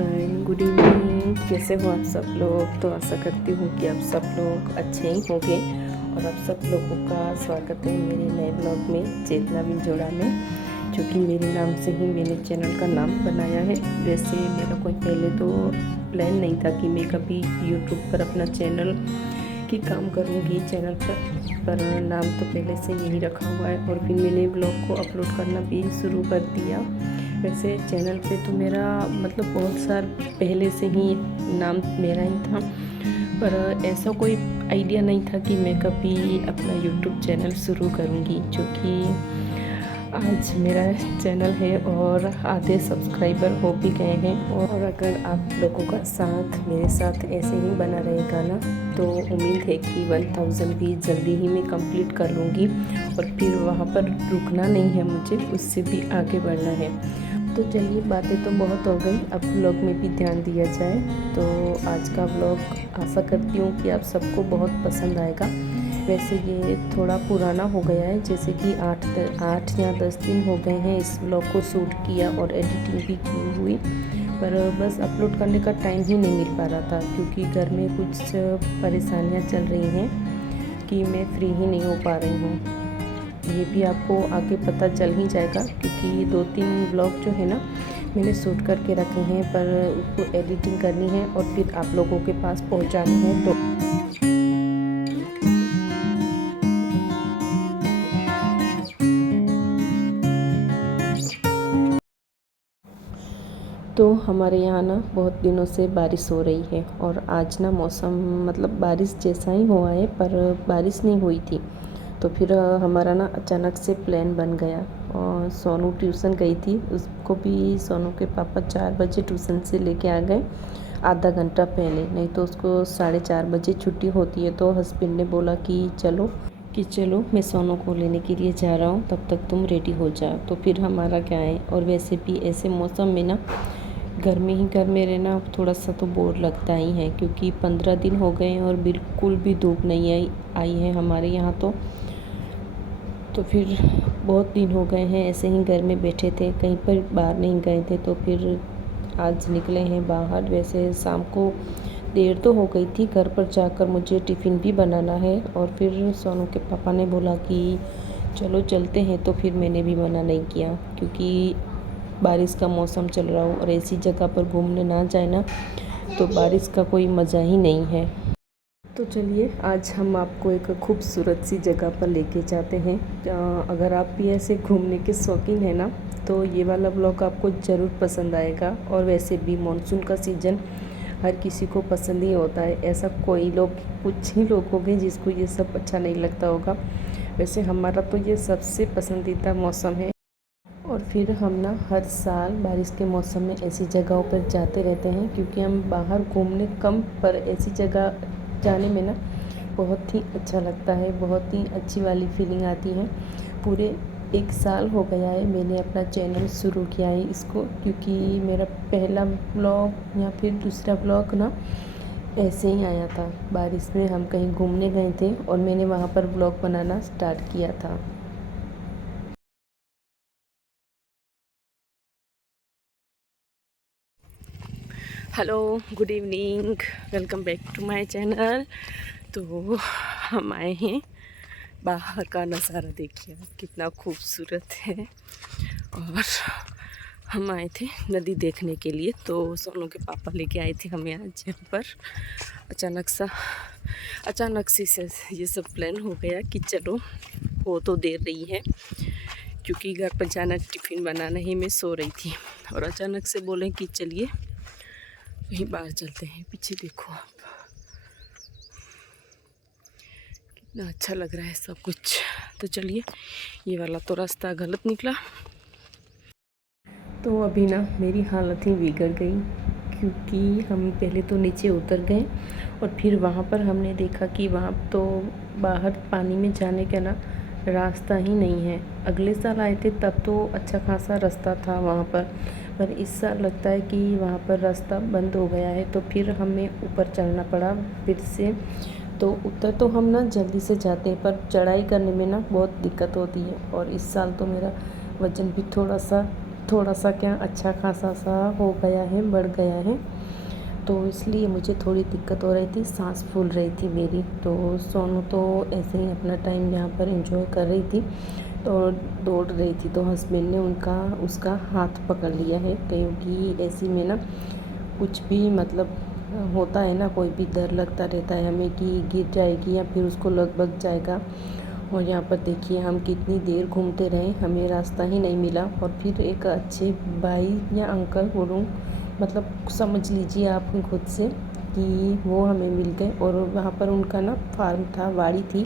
Everyone, good evening. कैसे हो आप सब लोग? तो आशा करती हूँ कि आप सब लोग अच्छे ही होंगे और आप सब लोगों का स्वागत है मेरे नए ब्लॉग में, चेतना बिंजोड़ा में, जो कि मेरे नाम से ही मैंने चैनल का नाम बनाया है। वैसे मेरा कोई पहले तो प्लान नहीं था कि मैं कभी यूट्यूब पर अपना चैनल की काम करूँगी चैनल पर नाम तो पहले से यही रखा हुआ है और फिर मैंने ब्लॉग को अपलोड करना भी शुरू कर दिया। वैसे चैनल पे तो मेरा मतलब बहुत साल पहले से ही नाम मेरा ही था, पर ऐसा कोई आइडिया नहीं था कि मैं कभी अपना यूट्यूब चैनल शुरू करूँगी, जो कि आज मेरा चैनल है और आधे सब्सक्राइबर हो भी गए हैं। और अगर आप लोगों का साथ मेरे साथ ऐसे ही बना रहेगा ना, तो उम्मीद है कि 1000 भी जल्दी ही मैं कंप्लीट कर लूँगी और फिर वहाँ पर रुकना नहीं है, मुझे उससे भी आगे बढ़ना है। तो चलिए, बातें तो बहुत हो गई, अब व्लॉग में भी ध्यान दिया जाए। तो आज का व्लॉग आशा करती हूँ कि आप सबको बहुत पसंद आएगा। वैसे ये थोड़ा पुराना हो गया है, जैसे कि 8 या 10 दिन हो गए हैं इस व्लॉग को शूट किया और एडिटिंग भी की हुई, पर बस अपलोड करने का टाइम ही नहीं मिल पा रहा था, क्योंकि घर में कुछ परेशानियाँ चल रही हैं कि मैं फ्री ही नहीं हो पा रही हूँ। ये भी आपको आगे पता चल ही जाएगा, क्योंकि 2-3 व्लॉग जो है ना मैंने शूट करके रखे हैं, पर उसको एडिटिंग करनी है और फिर आप लोगों के पास पहुंचानी है। तो हमारे यहाँ ना बहुत दिनों से बारिश हो रही है और आज ना मौसम मतलब बारिश जैसा ही हुआ है, पर बारिश नहीं हुई थी। तो फिर हमारा ना अचानक से प्लान बन गया और सोनू ट्यूशन गई थी, उसको भी सोनू के पापा 4 बजे ट्यूशन से लेके आ गए, आधा घंटा पहले। नहीं तो उसको 4:30 बजे छुट्टी होती है। तो हस्बैंड ने बोला कि चलो मैं सोनू को लेने के लिए जा रहा हूँ, तब तक तुम रेडी हो जाओ। तो फिर हमारा क्या है, और वैसे भी ऐसे मौसम में ना घर में रहना थोड़ा सा तो बोर लगता ही है, क्योंकि 15 दिन हो गए और बिल्कुल भी धूप नहीं आई है हमारे यहाँ। तो फिर बहुत दिन हो गए हैं ऐसे ही घर में बैठे थे, कहीं पर बाहर नहीं गए थे। तो फिर आज निकले हैं बाहर। वैसे शाम को देर तो हो गई थी, घर पर जाकर मुझे टिफ़िन भी बनाना है और फिर सोनू के पापा ने बोला कि चलो चलते हैं, तो फिर मैंने भी मना नहीं किया, क्योंकि बारिश का मौसम चल रहा हो और ऐसी जगह पर घूमने ना जाए ना, तो बारिश का कोई मज़ा ही नहीं है। तो चलिए, आज हम आपको एक खूबसूरत सी जगह पर लेके जाते हैं। अगर आप भी ऐसे घूमने के शौकीन हैं ना, तो ये वाला व्लॉग आपको ज़रूर पसंद आएगा। और वैसे भी मानसून का सीज़न हर किसी को पसंद ही होता है, ऐसा कोई लोग कुछ ही लोग होंगे जिसको ये सब अच्छा नहीं लगता होगा। वैसे हमारा तो ये सबसे पसंदीदा मौसम है। और फिर हम ना हर साल बारिश के मौसम में ऐसी जगहों पर जाते रहते हैं, क्योंकि हम बाहर घूमने कम, पर ऐसी जगह जाने में ना बहुत ही अच्छा लगता है, बहुत ही अच्छी वाली फीलिंग आती है। पूरे 1 साल हो गया है मैंने अपना चैनल शुरू किया है इसको, क्योंकि मेरा पहला ब्लॉग या फिर दूसरा ब्लॉग ना ऐसे ही आया था। बारिश में हम कहीं घूमने गए थे और मैंने वहाँ पर ब्लॉग बनाना स्टार्ट किया था। Hello, good evening, welcome back to my channel. तो हम आए हैं, बाहर का नज़ारा देखिए कितना खूबसूरत है। और हम आए थे नदी देखने के लिए, तो सोनू के पापा लेके आए थे हमें आज यहाँ पर। अचानक से ये सब प्लान हो गया कि चलो, हो तो देर रही है, क्योंकि घर पर जाना, टिफ़िन बनाना ही मैं सो रही थी, और अचानक से बोले कि चलिए कहीं बाहर चलते हैं। पीछे देखो आप, कितना अच्छा लग रहा है सब कुछ। तो चलिए, ये वाला तो रास्ता गलत निकला। तो अभी ना मेरी हालत ही बिगड़ गई, क्योंकि हम पहले तो नीचे उतर गए और फिर वहाँ पर हमने देखा कि वहाँ तो बाहर पानी में जाने का ना रास्ता ही नहीं है। अगले साल आए थे तब तो अच्छा खासा रास्ता था वहाँ पर इस साल लगता है कि वहाँ पर रास्ता बंद हो गया है। तो फिर हमें ऊपर चढ़ना पड़ा फिर से। तो ऊपर तो हम ना जल्दी से जाते हैं, पर चढ़ाई करने में ना बहुत दिक्कत होती है। और इस साल तो मेरा वज़न भी थोड़ा सा थोड़ा सा क्या अच्छा खासा सा हो गया है, बढ़ गया है, तो इसलिए मुझे थोड़ी दिक्कत हो रही थी, सांस फूल रही थी मेरी। तो सोनू तो ऐसे ही अपना टाइम यहाँ पर एंजॉय कर रही थी, तो दौड़ रही थी, तो हस्बैंड ने उसका हाथ पकड़ लिया है, क्योंकि ऐसी में ना कुछ भी मतलब होता है ना, कोई भी डर लगता रहता है हमें कि गिर जाएगी या फिर उसको लग जाएगा। और यहाँ पर देखिए हम कितनी देर घूमते रहे, हमें रास्ता ही नहीं मिला। और फिर एक अच्छे भाई या अंकल बोलूँ, मतलब समझ लीजिए आप खुद से कि वो हमें मिल गए। और वहाँ पर उनका ना फार्म था, वाड़ी थी,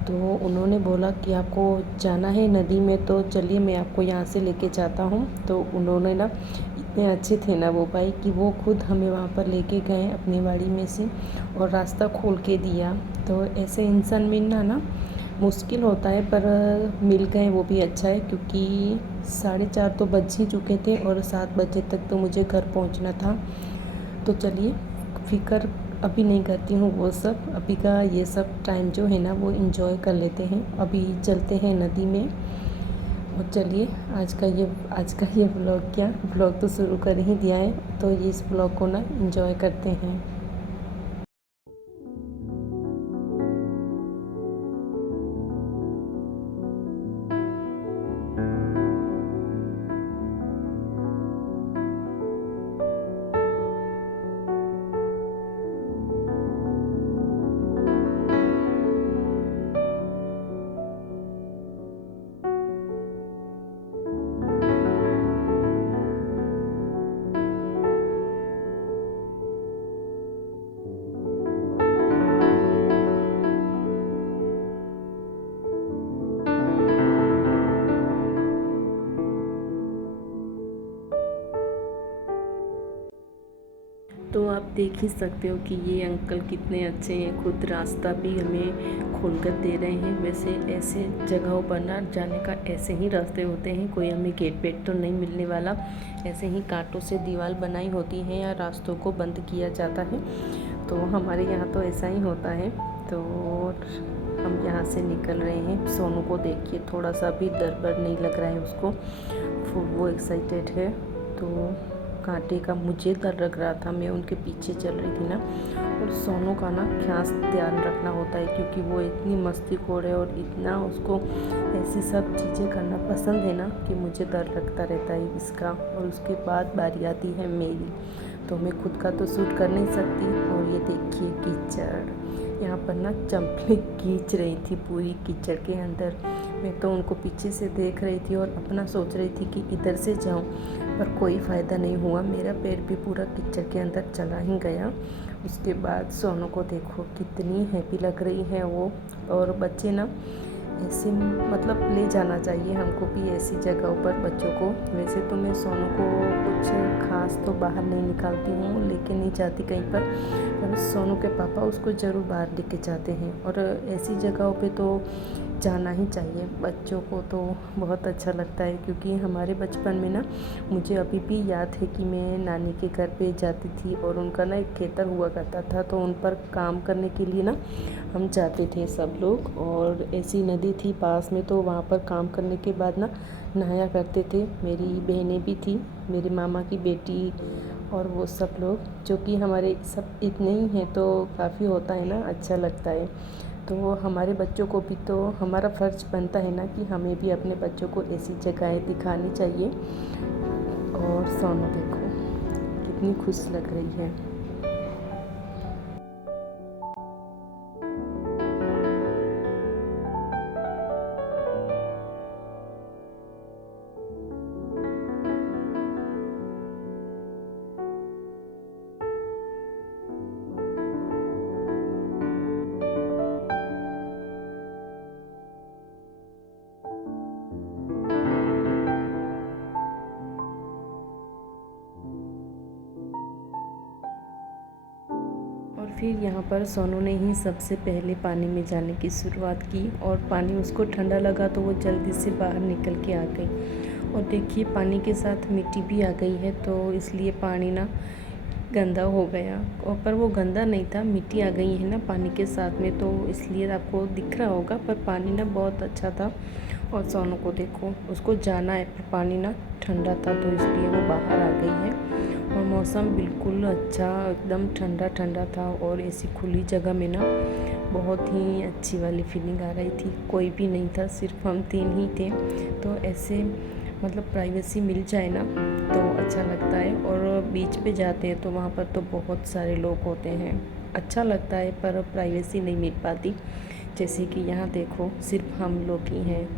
तो उन्होंने बोला कि आपको जाना है नदी में, तो चलिए मैं आपको यहाँ से लेके जाता हूँ। तो उन्होंने ना इतने अच्छे थे ना वो भाई कि वो खुद हमें वहाँ पर लेके गए अपनी वाड़ी में से और रास्ता खोल के दिया। तो ऐसे इंसान मिलना ना मुश्किल होता है, पर मिल गए वो भी अच्छा है, क्योंकि 4:30 तो बज ही चुके थे और 7 बजे तक तो मुझे घर पहुंचना था। तो चलिए फिक्र अभी नहीं करती हूँ वो सब, अभी का ये सब टाइम जो है ना वो एंजॉय कर लेते हैं। अभी चलते हैं नदी में। और चलिए आज का ये ब्लॉग तो शुरू कर ही दिया है, तो ये इस ब्लॉग को ना एंजॉय करते हैं। तो आप देख ही सकते हो कि ये अंकल कितने अच्छे हैं, खुद रास्ता भी हमें खोल कर दे रहे हैं। वैसे ऐसे जगहों पर ना जाने का ऐसे ही रास्ते होते हैं, कोई हमें गेट वेट तो नहीं मिलने वाला। ऐसे ही कांटों से दीवार बनाई होती है या रास्तों को बंद किया जाता है, तो हमारे यहाँ तो ऐसा ही होता है। तो हम यहाँ से निकल रहे हैं। सोनू को देखिए, थोड़ा सा भी डर नहीं लग रहा है उसको, वो एक्साइटेड है। तो कांटे का मुझे डर लग रहा था, मैं उनके पीछे चल रही थी ना। और सोनू का ना खास ध्यान रखना होता है, क्योंकि वो इतनी मस्तीखोर है और इतना उसको ऐसी सब चीज़ें करना पसंद है ना कि मुझे डर लगता रहता है इसका। और उसके बाद बारी आती है मेरी, तो मैं खुद का तो शूट कर नहीं सकती। और ये देखिए कीचड़, यहाँ पर ना चंपलें खींच रही थी पूरी कीचड़ के अंदर। मैं तो उनको पीछे से देख रही थी और अपना सोच रही थी कि इधर से जाऊं, पर कोई फ़ायदा नहीं हुआ, मेरा पैर भी पूरा कीचड़ के अंदर चला ही गया। उसके बाद सोनू को देखो कितनी हैप्पी लग रही है वो। और बच्चे ना ऐसे मतलब ले जाना चाहिए हमको भी ऐसी जगहों पर बच्चों को। वैसे तो मैं सोनू को कुछ खास तो बाहर नहीं निकालती हूँ, लेके नहीं जाती कहीं पर सोनू के पापा उसको ज़रूर बाहर लेके जाते हैं। और ऐसी जगहों पे तो जाना ही चाहिए बच्चों को, तो बहुत अच्छा लगता है। क्योंकि हमारे बचपन में ना मुझे अभी भी याद है कि मैं नानी के घर पे जाती थी और उनका ना एक खेतर हुआ करता था, तो उन पर काम करने के लिए ना हम जाते थे सब लोग। और ऐसी नदी थी पास में, तो वहाँ पर काम करने के बाद ना नहाया करते थे। मेरी बहनें भी थी, मेरे मामा की बेटी और वो सब लोग, जो कि हमारे सब इतने ही हैं, तो काफ़ी होता है ना, अच्छा लगता है। तो हमारे बच्चों को भी तो हमारा फ़र्ज़ बनता है ना कि हमें भी अपने बच्चों को ऐसी जगहें दिखानी चाहिए। और सोनू देखो कितनी खुश लग रही है। और फिर यहाँ पर सोनू ने ही सबसे पहले पानी में जाने की शुरुआत की, और पानी उसको ठंडा लगा तो वो जल्दी से बाहर निकल के आ गई। और देखिए पानी के साथ मिट्टी भी आ गई है, तो इसलिए पानी ना गंदा हो गया। और पर वो गंदा नहीं था, मिट्टी आ गई है ना पानी के साथ में, तो इसलिए आपको दिख रहा होगा। पर पानी ना बहुत अच्छा था। और सोनू को देखो, उसको जाना है पर पानी ना ठंडा था, तो इसलिए वो बाहर आ गई है। और मौसम बिल्कुल अच्छा, एकदम ठंडा ठंडा था। और ऐसी खुली जगह में ना बहुत ही अच्छी वाली फीलिंग आ रही थी। कोई भी नहीं था, सिर्फ हम 3 ही थे। तो ऐसे मतलब प्राइवेसी मिल जाए ना तो अच्छा लगता है। और बीच पे जाते हैं तो वहाँ पर तो बहुत सारे लोग होते हैं, अच्छा लगता है, पर प्राइवेसी नहीं मिल पाती। जैसे कि यहाँ देखो, सिर्फ हम लोग ही हैं।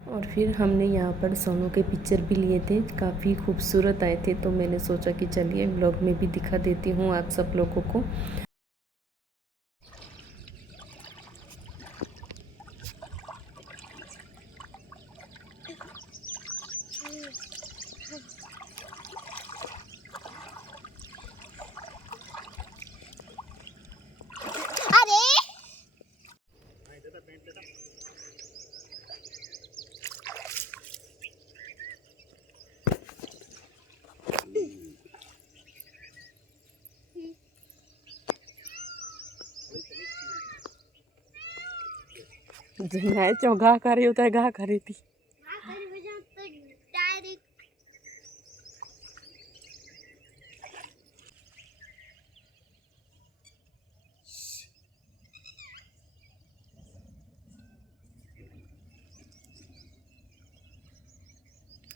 और फिर हमने यहाँ पर सोनू के पिक्चर भी लिए थे, काफ़ी खूबसूरत आए थे। तो मैंने सोचा कि चलिए व्लॉग में भी दिखा देती हूँ आप सब लोगों को। मैं जो घा कर रही होता है, घा कर रही थी।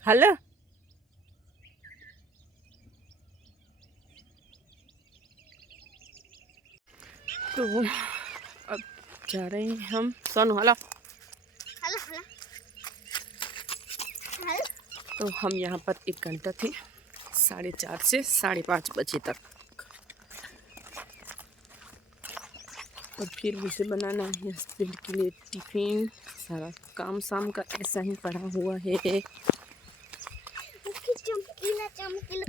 हेलो, तो अब जा रहे हैं हम। Sonu hello hello hello. तो हम यहाँ पर 1 घंटा थे, 4:30 से 5:30 बजे तक। और फिर मुझे बनाना है हस्बैंड के लिए टिफिन। सारा काम शाम का ऐसा ही पड़ा हुआ है।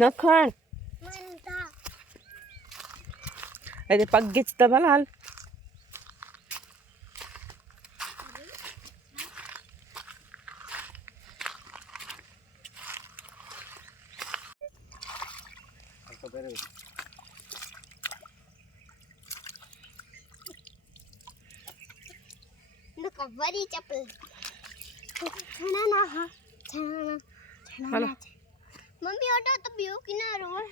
नखर अरे पग गिचता बलाल। बड़ी चप्पल छना ना हा छना हेलो मम्मी ऑटो तो बियो किनारो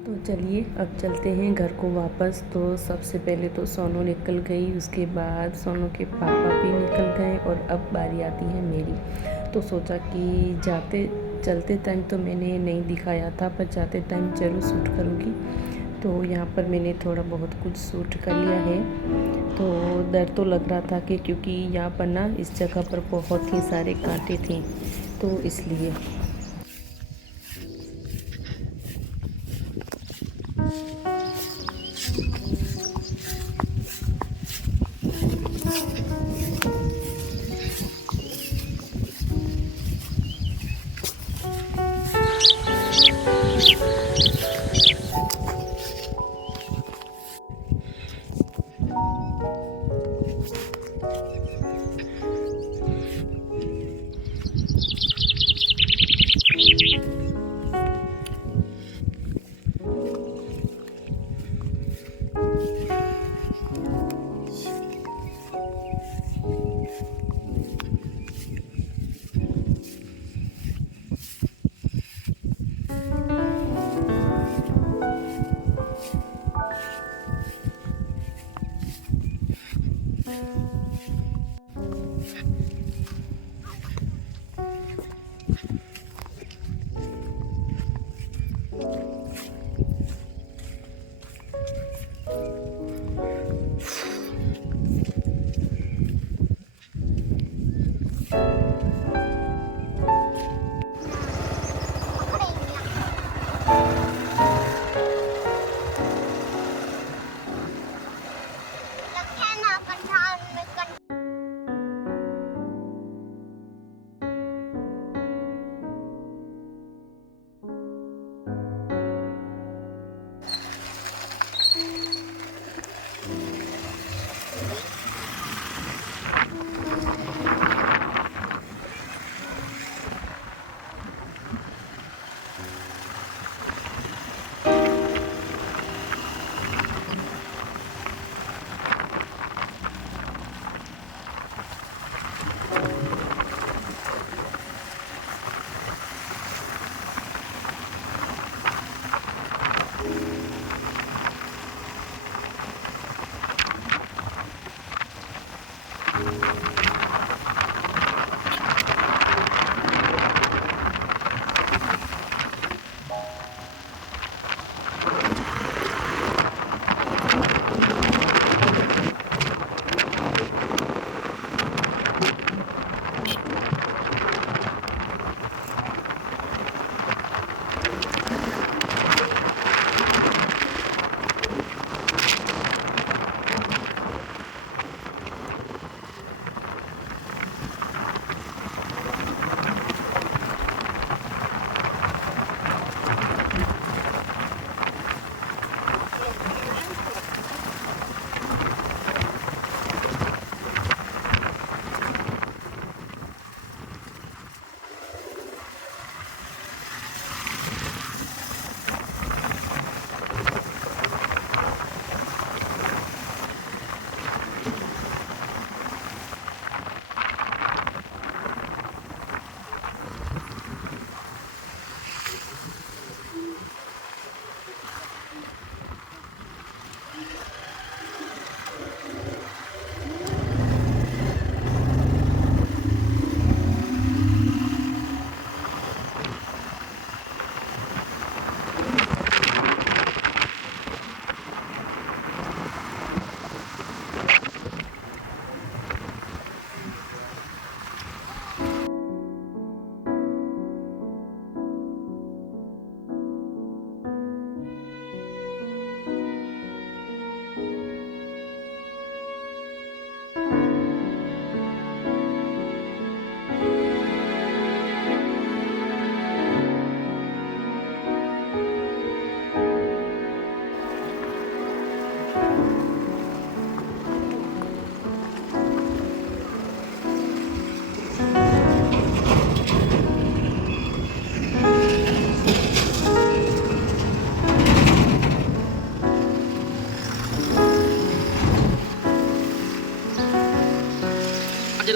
तो चलिए अब चलते हैं घर को वापस। तो सबसे पहले तो सोनू निकल गई, उसके बाद सोनू के पापा भी निकल गए और अब बारी आती है मेरी। तो सोचा कि चलते टाइम तो मैंने नहीं दिखाया था, पर जाते टाइम ज़रूर शूट करूँगी। तो यहाँ पर मैंने थोड़ा बहुत कुछ शूट कर लिया है। तो डर तो लग रहा था कि क्योंकि यहाँ पर ना इस जगह पर बहुत ही सारे कांटे थे, तो इसलिए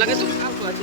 lagi tuh aku aja.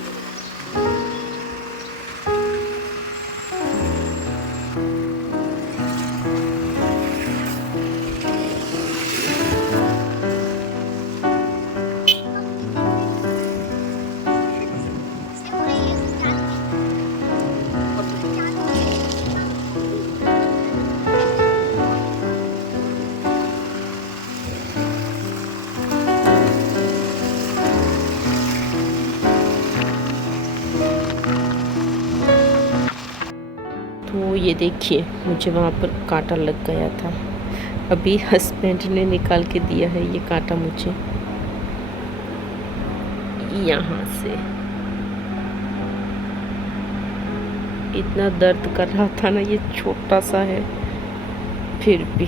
तो ये देखिए मुझे वहाँ पर कांटा लग गया था। अभी हस्बैंड ने निकाल के दिया है ये कांटा मुझे। यहाँ से। इतना दर्द कर रहा था ना, ये छोटा सा है फिर भी।